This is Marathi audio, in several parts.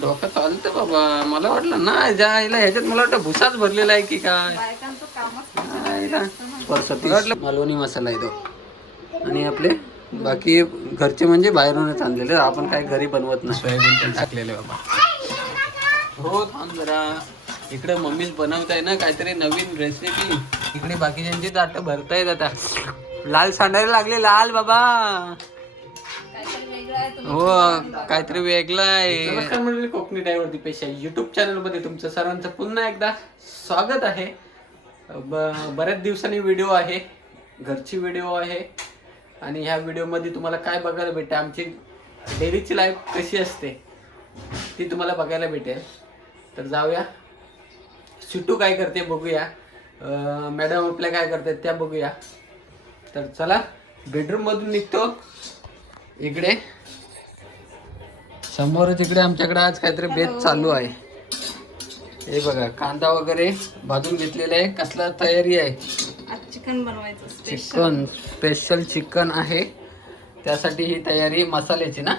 डोकं चालतं बाबा. मला वाटलं ना ज्या आईला ह्याच्यात मला वाटतं भुसाच भरलेला आहे की काय? आईला वाटलं मालवणी मसाला आहे तो. आणि आपले बाकी घरचे म्हणजे बाहेरूनच आणलेले. आपण काय घरी बनवत नाही. सोयाबीन पण टाकलेले बाबा. हो थांब जरा. इकडे मम्मीच बनवत आहे ना काहीतरी नवीन रेसिपी इकडे बाकीच्यांची ताटं भरतायत आता. लाल सांडायला लागले लाल बाबा. हो काहीतरी वेगळं आहे नमस्कार मंडळी कोकणी ड्रायव्हर दिपेशा युट्यूब चॅनलमध्ये तुमचं सर्वांचं पुन्हा एकदा स्वागत आहे. ब- बऱ्याच दिवसांनी व्हिडिओ आहे घरची व्हिडिओ आहे. आणि ह्या व्हिडिओमध्ये तुम्हाला काय बघायला भेटते आमची डेलीची लाईफ कशी असते ती तुम्हाला बघायला भेटेल. तर जाऊया. सुट्टू काय करते बघूया. अं, मॅडम आपल्या काय करतात त्या बघूया. तर चला बेडरूम मधून निघतो. इकडे. समोरच इकडे आमच्याकडे आज काहीतरी बेत चालू आहे. हे बघा कांदा वगैरे भाजून घेतलेला आहे. कसला तयारी आहे? चिकन बनवायचं स्पेशल चिकन स्पेशल चिकन आहे. त्यासाठी ही तयारी मसाल्याची ना?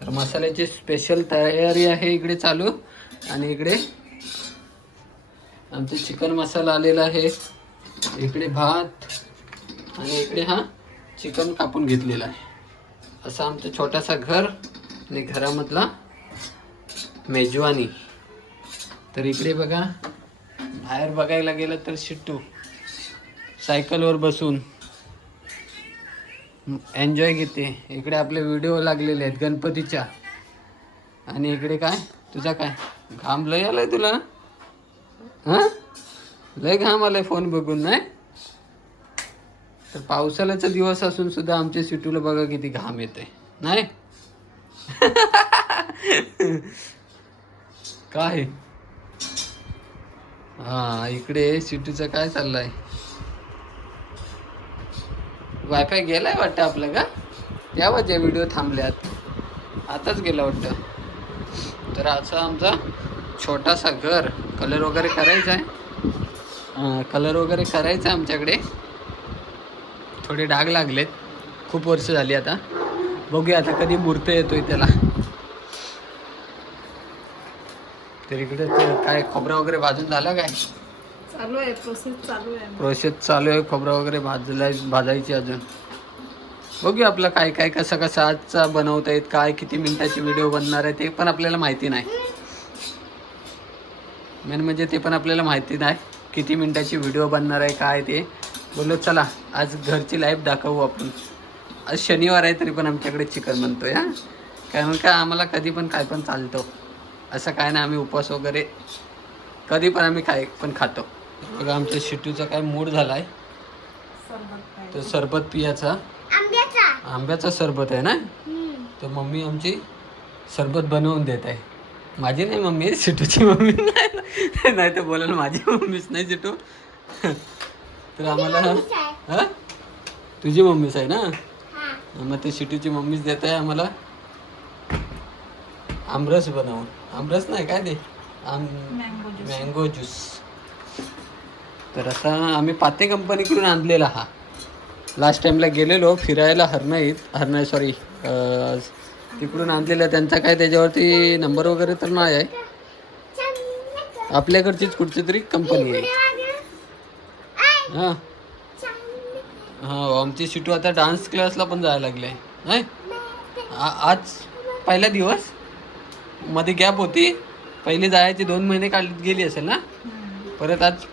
तर मसाल्याची स्पेशल तयारी आहे इकडे चालू. आणि इकडे आमचे चिकन मसाला आलेला आहे. इकडे भात आणि इकडे हा चिकन कापून घेतलेला आहे. असा आमचं छोटासा घर. आणि घरामधला मेजवानी. तर इकडे बघा बाहेर बघायला गेलं तर शिट्टू सायकलवर बसून. एन्जॉय घेते. इकडे आपले व्हिडिओ लागलेले आहेत गणपतीच्या. आणि इकडे काय? तुझा काय? घाम लय आलाय तुला? हा? लय घाम आलाय फोन बघून नाही? तर पावसाळ्याचा दिवस असून सुद्धा आमच्या सिटूला बघा किती घाम येते नाही? काय? हा इकडे सिटीचं काय चाललंय? वायफाय गेलाय वाटतं आपलं का? यावं जे व्हिडिओ थांबल्यात. आताच गेला वाटतं. तर असा आमचा छोटासा घर कलर वगैरे करायचा आहे. कलर वगैरे करायचा आहे आमच्याकडे. थोडे डाग लागलेत. खूप वर्ष झाली आता. बघूया आता कधी मूर्त येतोय त्याला. तर इकडे काय खोबरा वगैरे भाजून झाला काय? चालू आहे प्रोसेस चालू आहे. प्रोसेस चालू आहे खोबरा वगैरे भाजलाय भाजायची अजून. बघूया आपलं काय काय कसं कसं आजचा बनवता येत काय किती मिनिटाची व्हिडिओ बनणार आहे ते पण आपल्याला माहिती नाही. मेन म्हणजे ते पण आपल्याला माहिती नाही किती मिनिटाची व्हिडिओ बनणार आहे काय ते. बोललो चला आज घरची लाईफ दाखवू आपण. आज शनिवार आहे तरी पण आमच्याकडे चिकन बनतोय हा. कारण का आम्हाला कधी पण काय पण चालतो. असं काय नाही आम्ही उपवास वगैरे कधी पण आम्ही काय पण खातो. बघा आमच्या शिटूचा काय मूड सरबत पाहिजे तर सरबत पियाचा. आंब्याचा. सरबत आहे ना? तर मम्मी आमची सरबत बनवून देत आहे. माझी नाही मम्मी सिटूची मम्मी नाही. नाही तर बोलाल माझी मम्मीच नाही सिटू तर आम्हाला हा? तुझी मम्मीच आहे ना? मग ते सिटूची मम्मीच देत आहे आम्हाला. आमरस बनवून. आमरस नाही काय ते? आम मँगो ज्यूस मँगो ज्यूस तर आता आम्ही पाते कंपनीकडून आणलेला हा. लास्ट टाइमला गेलेलो फिरायला हरणाईत हरणाई सॉरी तिकडून आणलेला त्यांचा काय त्याच्यावरती नंबर वगैरे तर नाही आहे. आपल्याकडचीच कुठची तरी कंपनी आहे. हां. हां आमची शिटू आता डान्स क्लासला पण जायला लागले नाही? आ- आज पहिला दिवस? मध्ये गॅप होती. पहिले जायची दोन महिने काढ गेली असेल ना? परत आज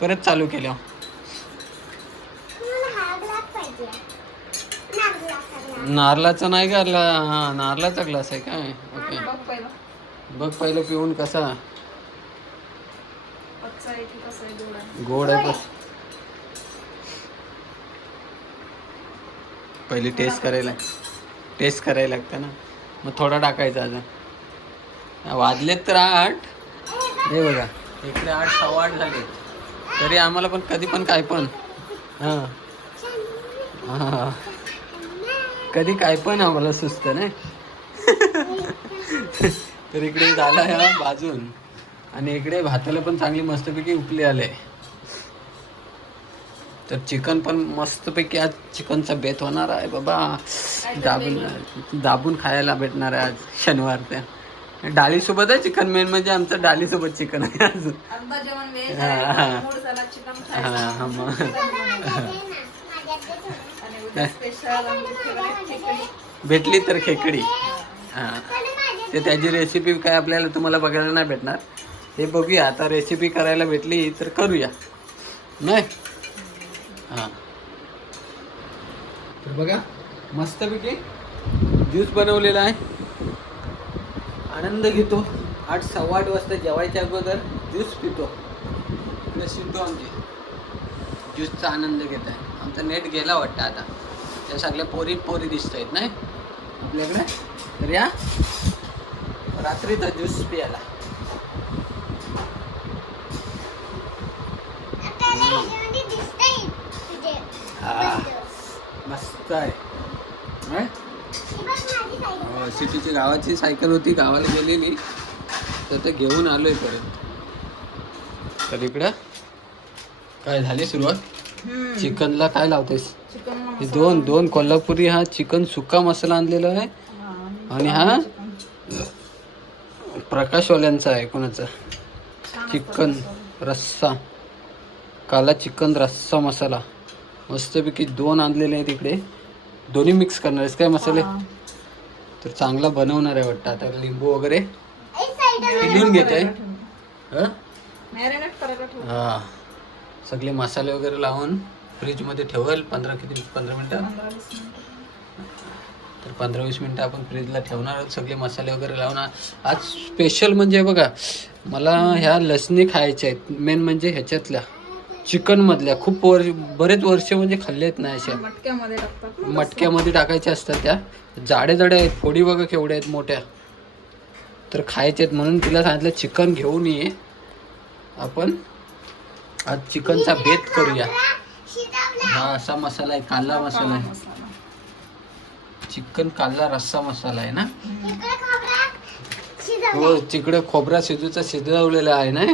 परत चालू केल्या नारळाचा नाही का हा नारळाचा ग्लास आहे काय? ओके बघ पहिलं. पिऊन कसा. कच्चा आहे की कसं आहे गोड आहे गोड आहे बस पहिली टेस्ट करायला टेस्ट करायला लागतं ना. मग थोडा टाकायचा अजून. वाजलेत तर आठ. हे बघा इकडे आठ सव्वा आठ झाले. तरी आम्हाला पण कधी पण काय पण. हां. हां. कधी काय पण आम्हाला सुचत नाही? तर इकडे झाला आहे बाजून. आणि इकडे भाताला पण चांगली मस्तपैकी उपले आले. तर चिकन पण मस्तपैकी आज चिकनचा बेत होणार आहे. बाबा दाबून दाबून खायला भेटणार आहे आज शनिवार त्या डाळीसोबत आहे चिकन मेन म्हणजे आमचं डाळीसोबत चिकन आहे व्हेज हा, हा. हा, हा, मग. भेटली तर खेकडी. हा. ते त्याची रेसिपी काय आपल्याला तुम्हाला बघायला नाही भेटणार. ते बघूया आता रेसिपी करायला भेटली तर करूया. नाही? हां. तर बघा मस्तपैकी ज्यूस बनवलेला आहे. आनंद घेतो. आठ सव्वा आठ वाजता जेवायच्या अगोदर ज्यूस पितो. इकडे शिंदो आमची ज्यूसचा आनंद घेत आहे. आमचा नेट गेला वाटतं आता. त्या सगळ्या पोरी पोरी दिसत आहेत नाही? आपल्याकडे? तर या. रात्रीचा ज्यूस प्यायला. मस्त आहे सिटीची गावाची सायकल होती गावाला गेलेली. तर ते घेऊन आलोय परत. तर इकडं काय झाली सुरुवात? चिकनला काय लावतेस? दोन दोन कोल्हापुरी हा चिकन सुका मसाला आणलेला आहे. आणि हा प्रकाशवाल्यांचा आहे कोणाचा? चिकन रस्सा. काला चिकन रस्सा मसाला. मस्तपैकी दोन आणलेले आहेत इकडे. दोन्ही मिक्स करणार आहेस काय मसाले? तर चांगला बनवणार आहे वाटतं. आता लिंबू वगैरे पिलून घेत आहे हं? हा. सगळे मसाले वगैरे लावून फ्रीजमध्ये ठेवल. पंधरा किती पंधरा मिनिटं. तर पंधरा वीस मिनटं आपण फ्रीजला ठेवणार आहोत. सगळे मसाले वगैरे लावून आज स्पेशल म्हणजे बघा मला ह्या लसणी खायच्या आहेत. मेन म्हणजे ह्याच्यातल्या. चिकनमधल्या खूप वर्ष बरेच वर्ष म्हणजे खाल्लेत नाही अशा. मटक्यामध्ये टाकायच्या असतात त्या. जाडे जाडे आहेत फोडी बघा केवढ्या आहेत मोठ्या. तर खायचे आहेत म्हणून तिला सांगितलं चिकन घेऊन ये. आपण आज चिकनचा बेत करूया. हा असा मसाला आहे काला मसाला आहे. चिकन काला रस्सा मसाला आहे ना? हो तिकडे खोबरा शिजूचा शिजवलेला आहे ना?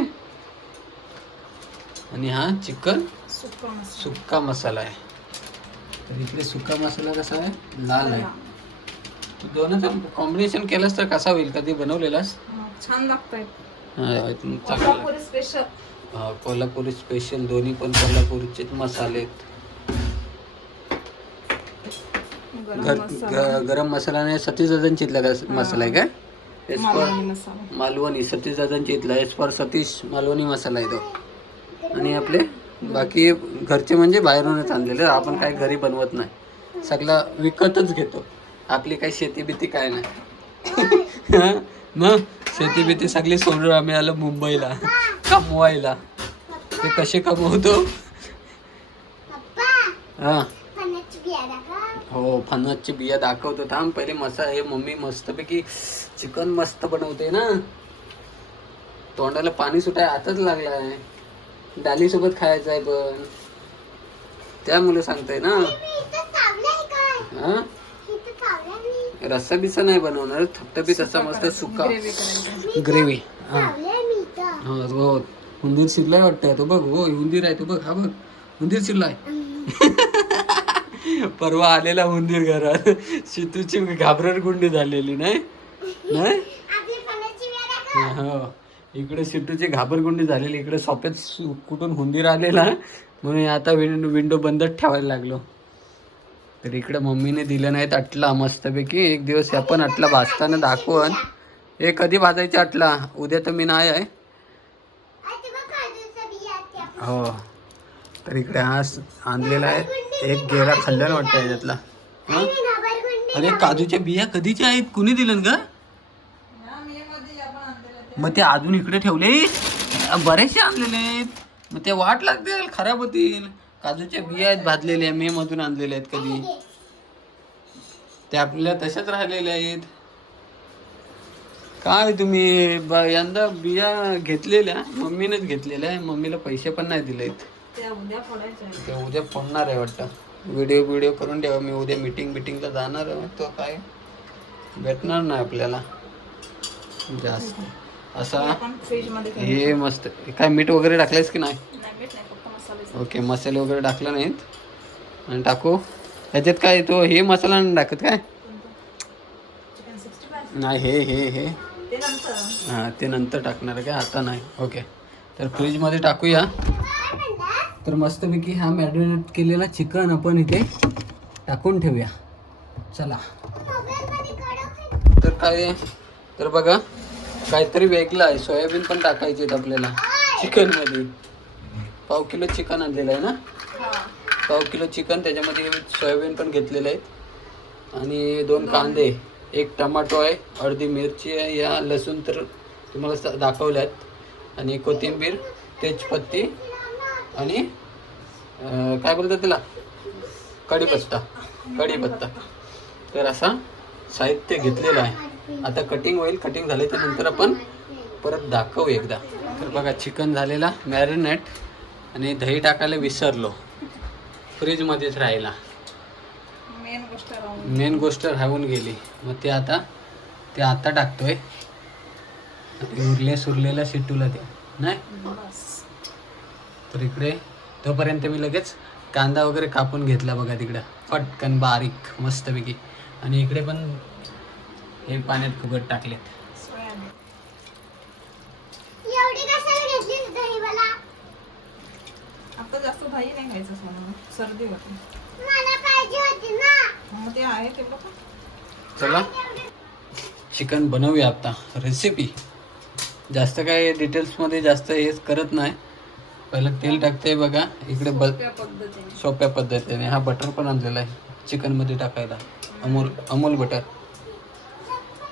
आणि हा चिकन सुका मसाला. सुक्का मसाला आहे. तर इकडे सुक्का मसाला कसा आहे? लाल आहे. तू दोनच कॉम्बिनेशन केलंस तर कसा होईल? कधी बनवलेलास? छान लागतंय. हा, कोल्हापुरी स्पेशल हा, कोल्हापुरी स्पेशल दोन्ही पण कोल्हापुरीचेच मसाले आहेत. गरम मसाला. ग- गरम मसाला नाही सतीश दादांची इथला मसाला आहे काय एस फॉर मालवणी सतीश दादांची इथला. एस फॉर सतीश मालवणी मसाला आहे तो. आणि आपले बाकी घरचे म्हणजे बाहेरूनच आणलेले. आपण काय घरी बनवत नाही. सगळं विकतच घेतो. आपली काही शेती बिती काय नाही. मग शेती बिती सगळी सोडून आम्ही आलो मुंबईला. कमवायला. ते कसे कमवतो? हा. हो फणसची बिया दाखवतो. थांब पहिले मसा हे मम्मी मस्तपैकी चिकन मस्त बनवते ना. तोंडाला पाणी सुटाय आताच लागला आहे डालीसोबत खायचं आहे पण. त्यामुळे सांगताय ना. हा? रस्सा बिस्सा नाही बनवणार. थपथपीत असा मस्त सुका. ग्रेव्ही. हो. उंदीर शिरलाय वाटतंय. तो बघ हो उंदीर आहे तो बघ. हा बघ. उंदीर शिरलाय. परवा आलेला उंदीर घरात. शितूची घाबरट गुंडी झालेली नाही? नाही? हो. इकडे सिटूची घाबरगुंडी झालेली इकडे सोप्यात सु- कुठून हुंदीर आलेला म्हणून आता विंडो विंडो बंदच ठेवायला लागलो. तर इकडे मम्मीने दिलं नाहीत अटला मस्तपैकी. एक दिवस आपण अटला भाजताना दाखवून. हे कधी भाजायचे अटला? उद्या तर मी नाही आहे. हो. तर इकडे हा आणलेला आहे. एक गेला खाल्ल्यानं वाटतं याच्यातला अरे काजूच्या बिया कधीच्या आहेत? कुणी दिलं का या मे मध्ये आपण आणलेलं ते मग ते अजून इकडे ठेवले. बरेचसे आणलेले आहेत. मग ते वाट लागतील खराब होतील. काजूच्या बिया आहेत भाजलेल्या मे मधून आणलेल्या आहेत कधी. ते आपल्या तशाच राहिलेल्या आहेत. काय तुम्ही यंदा बिया घेतलेल्या मम्मीनेच घेतलेल्या आहे मम्मीला पैसे पण नाही दिलेत. ते उद्या फोडणार आहे वाटतं. व्हिडिओ व्हिडिओ करून ठेवा. मी उद्या मीटिंग बिटिंगला जाणार आहे. तो काय? भेटणार नाही आपल्याला. जास्त. असा. हे मस्त. काय मीठ वगैरे टाकलेस की नाही? नाही मीठ नाही फक्त मसाले ओके मसाले वगैरे टाकले नाहीत. आणि टाकू. ह्याच्यात काय तो हे मसाला नाही टाकत काय? नाही हे हे हे. ते नंतर. नंतर हां ते नंतर टाकणार आहे का आता नाही. ओके. तर फ्रीजमध्ये टाकूया. तर मस्तपैकी हा मॅरिनेट केलेला चिकन आपण इथे टाकून ठेवूया. चला. तर काय तर बघा. काहीतरी वेगळं आहे. सोयाबीन पण टाकायचे आहेत आपल्याला. चिकनमध्ये. पाव किलो चिकन आणलेलं आहे ना? पाव किलो चिकन त्याच्यामध्ये सोयाबीन पण घेतलेलं आहेत. आणि दोन कांदे एक टमाटो आहे अर्धी मिरची आहे या लसूण तर तुम्हाला दाखवल्यात. दाखवल्या आहेत आणि कोथिंबीर तेजपत्ती आणि काय बोलतात त्याला? कढीपत्ता. कढीपत्ता. तर असा साहित्य घेतलेलं आहे. आता कटिंग होईल कटिंग झाल्याच्यानंतर आपण परत दाखवू एकदा. तर बघा चिकन झालेला मॅरिनेट आणि दही टाकायला विसरलो. फ्रीजमध्येच राहिला. मेन गोष्ट राहून गेली. मग ते आता ते आता टाकतोय. उरले सुरलेला शिटूला ते. नाही? तर इकडे तोपर्यंत मी लगेच कांदा वगैरे कापून घेतला बघा तिकडं. पटकन बारीक मस्तपैकी. आणि इकडे पण हे पाण्यात फुगट टाकलेत. सोयाबीन आता जास्त दही नाही खायचं सोनं सर्दी होते. मग ते आहे ते बघा. चला. चिकन बनवूया आता. रेसिपी जास्त काय डिटेल्समध्ये जास्त हेच करत नाही. पहिलं तेल टाकते बघा. इकडे ब सोप्या पद्धतीने. हा बटर पण आणलेला आहे. चिकनमध्ये टाकायला. अमूल अमूल बटर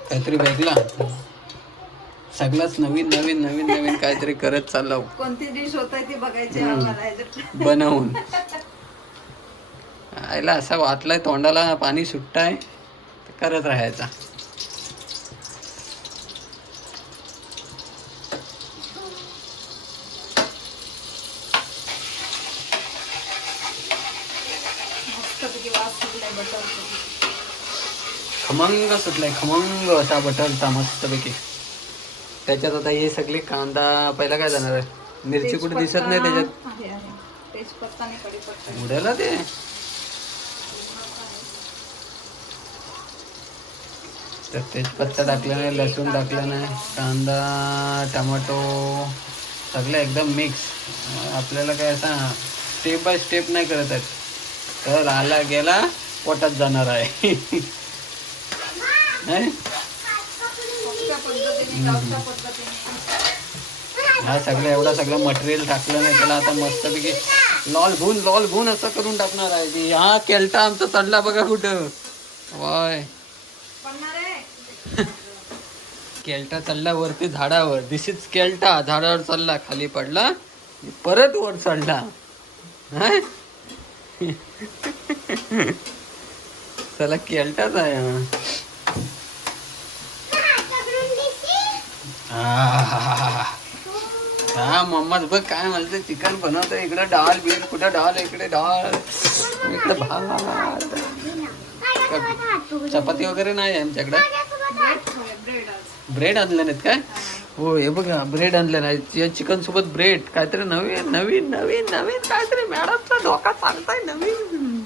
काहीतरी वेगळा. सगळंच नवीन नवीन नवीन नवीन काहीतरी करत चाललो. कोणती डिश होत आहे ती बघायची आम्हाला. बनवून. आयला असा वाटलाय तोंडाला पाणी सुटताय. तर करत राहायचा मस्तपैकी वास सुटलाय बटरचा खमंग सुटलाय खमंग असा बटरचा मस्तपैकी. त्याच्यात आता हे सगळे कांदा पहिला काय जाणार आहे? मिरची कुठे दिसत नाही त्याच्यात? उडाला ते. तर तेजपत्ता टाकला नाही लसूण टाकलं नाही कांदा टमाटो सगळं एकदम मिक्स आपल्याला काय असा स्टेप बाय स्टेप नाही करत आहेत. तर आला गेला पोटात जाणार आहे नाही? सोप्या पद्धतीने गावच्या पद्धतीने हा? सगळं एवढं सगळं मटेरियल टाकलं नाही त्याला आता मस्तपैकी लॉल भून लॉल भून असं करून टाकणार आहे की हा केलटा आमचा चढला बघा कुठं. वाय. केलटा चढला वरती झाडावर. दिस इज केलटा झाडावर चढला खाली पडला. परत वर चढला चला केलटाच आहे हा. हा मम्माच बघ काय म्हणते चिकन बनवतं इकडे डाळ बीळ कुठं डाळ इकडे डाळ. इकडे भात. चपाती वगैरे नाही आहे आमच्याकडे? ब्रेड आणले नाहीत काय? हो हे बघा ब्रेड आणले नाही. या चिकन सोबत ब्रेड. काहीतरी नवीन नवीन नवीन नवीन काहीतरी मॅडमचा धोका चालताय नवीन.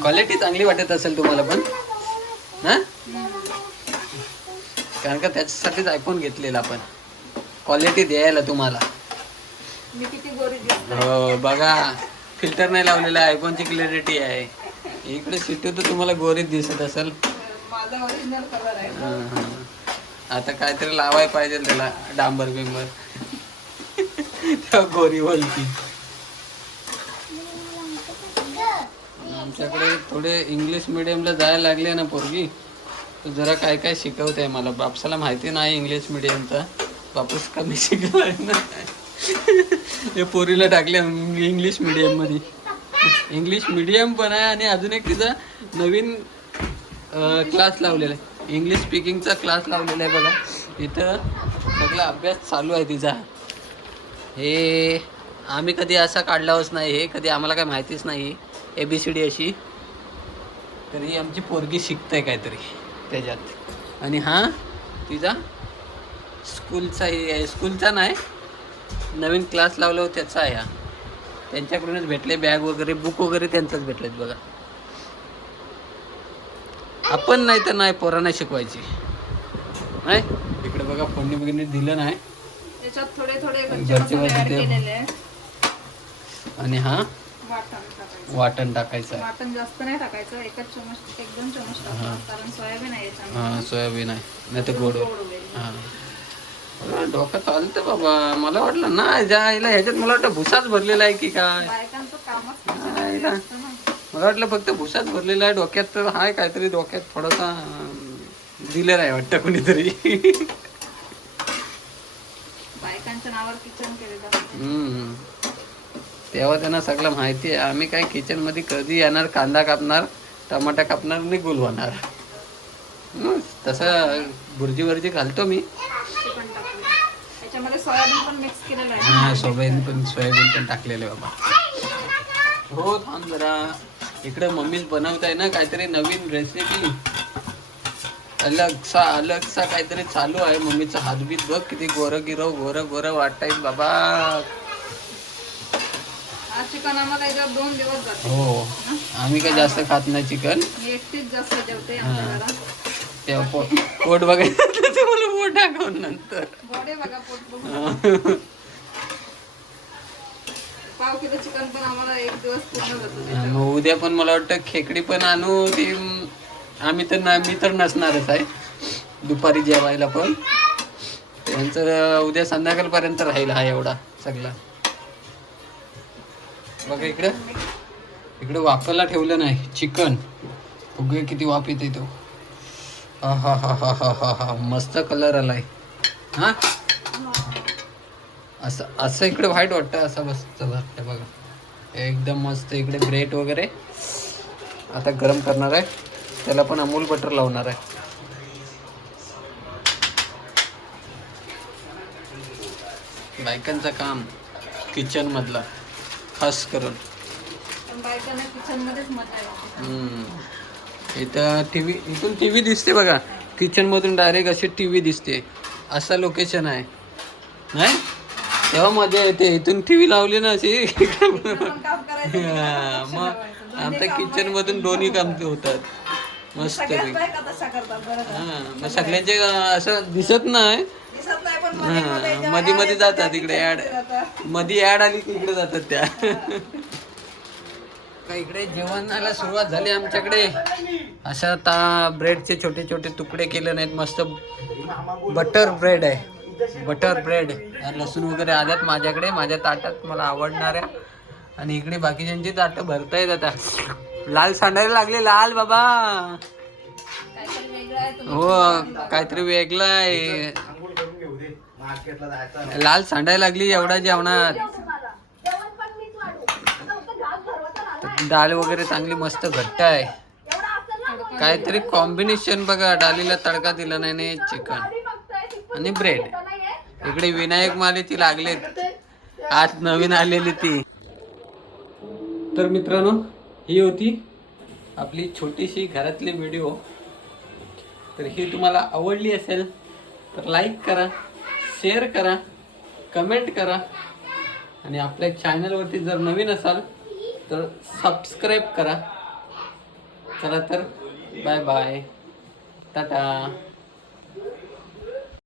क्वालिटी चांगली वाटत असेल तुम्हाला पण. हा? कारण का त्याच्यासाठीच आयफोन घेतलेला आपण. क्वालिटी द्यायला तुम्हाला. हो बघा. फिल्टर नाही लावलेला आयफोनची क्लॅरिटी आहे. इकडे सिटू तर तुम्हाला गोरीत दिसत असेल. आता काहीतरी लावाय पाहिजे त्याला डांबर बिंबर गोरी बोलती आमच्याकडे थोडे इंग्लिश मिडियमला जायला लागले ना पोरगी तर जरा काय काय शिकवते मला. बापसाला माहिती नाही इंग्लिश मिडियमचा बापूस कमी शिकलाय ना. हे पोरीला टाकले इंग्लिश मिडियममध्ये इंग्लिश मिडियम पण आहे आणि अजून एक तिचा नवीन क्लास लावलेला आहे. इंग्लिश स्पीकिंगचा क्लास लावलेला आहे बघा. इथं सगळा अभ्यास चालू आहे तिचा. हे आम्ही कधी असा काढलाच नाही. हे कधी आम्हाला काय माहितीच नाही. ए बी सी डी अशी. तर ही आमची पोरगी शिकते काहीतरी. त्याच्यात. आणि हा तिचा स्कूलचा हे आहे. स्कूलचा नाही नवीन क्लास लावला होता त्याचा आहे हा. त्यांच्याकडूनच भेटले बॅग वगैरे बुक वगैरे त्यांचाच भेटलेत बघा. आपण नाही तर नाही पोरांना शिकवायची. नाही? इकडे बघा फोडणी बिगणी दिलं नाही. त्याच्यात थोडे थोडे आणि हा वाटण टाकायचं. वाटण जास्त नाही टाकायचं एकच चमच एक दोन चमच टाकायचं कारण सोयाबीन आहे हा सोयाबीन आहे. नाही तर गोड. हा. डोकं चालतं बाबा. मला वाटलं ना जायला ह्याच्यात मला वाटतं भुसाच भरलेला आहे की काय. मला वाटलं फक्त भुसाच भरलेला आहे. डोक्यात तर हाय काहीतरी डोक्यात थोडासा दिलेला आहे वाटतं कोणीतरी. बायकांच्या नावावर किचन केले. तेव्हा त्यांना सगळं माहिती आहे. आम्ही काय किचनमध्ये कधी येणार कांदा कापणार टमाटा कापणार आणि गुलवणार हम्म, तसं बुर्जी वरजी घालतो मी. सोयाबीन पण हा सोयाबीन पण सोयाबीन पण टाकलेले बाबा. हो थांब जरा. इकडे मम्मीच बनवत आहे ना काहीतरी नवीन रेसिपी अलगसा अलगसा काहीतरी चालू आहे मम्मीचा हातबीत. बघ किती गोरं गिरव गोरं गोरं वाटतायत बाबा. चिकन आम्हाला दोन दिवस जाते. हो. आम्ही काय जास्त खात नाही चिकन. मी एकटीच जास्त जेवते आमच्या हा. घरात तेव्हा पोट पोट बघायचं मला पोट टाकून नंतर. गोडे बघा पोट बघून. पाव किलो चिकन पण आम्हाला एक दिवस पूर्ण जातो मग उद्या पण मला वाटतं खेकडी पण आणू ती म, आम्ही तर ना मी तर नसणारच आहे. दुपारी जेवायला पण. त्यांचं उद्या संध्याकाळपर्यंत राहील हा एवढा सगळा. बघा इकडे. इकडं वाफायला ठेवलं नाही चिकन. बघूया किती वाफ येते तो. हा हा हा हा हा हा हा मस्त कलर आलाय. हा? असं असं इकडे व्हाईट वाटतं असं मस्त वाटतं बघा. एकदम मस्त इकडे ब्रेड वगैरे. आता गरम करणार आहे. त्याला पण अमूल बटर लावणार आहे. बायकांचं काम किचनमधलं खास करून. इथं टी व्ही इथून टी व्ही दिसते बघा. किचन मधून डायरेक्ट अशी टी व्ही दिसते. असं लोकेशन आहे. नाही? तेव्हा मजा येते. इथून टी व्ही लावली ना अशी. मग आमच्या किचन मधून दोन्ही काम ते होतात. मस्त हा मग सगळ्यांचे असं दिसत नाही. पण हा, मध्ये मध्ये जातात इकडे ऍड. मध्ये ऍड आली की इकडे जातात त्या. का इकडे जेवणाला सुरुवात झाली आमच्याकडे. अशा आता ब्रेडचे छोटे छोटे तुकडे केले नाहीत मस्त बटर ब्रेड आहे. Butter bread. लसूण वगैरे आल्यात माझ्याकडे. माझ्या ताटात मला आवडणाऱ्या. आणि इकडे बाकीच्यांची ताटं भरतायत आता. लाल सांडायला लागले लाल बाबा. काहीतरी वेगळं आहे तुम्ही हो काहीतरी वेगळं आहे. लाल सांडायला लागली एवढा जेवणात डाळ वगैरे चांगली मस्त घट्ट आहे काहीतरी कॉम्बिनेशन बघा डालीला तडका दिला नाही नाही चिकन आणि ब्रेड इकडे विनायक माले ती लागलेत. आज नवीन आलेली ती. तर मित्रांनो ही होती आपली छोटीशी घरातली व्हिडिओ तर ही तुम्हाला आवडली असेल तर लाईक करा. शेअर करा कमेंट करा. आणि आपल्या चॅनलवरती जर नवीन असाल तर सबस्क्राईब करा. चला तर बाय बाय टाटा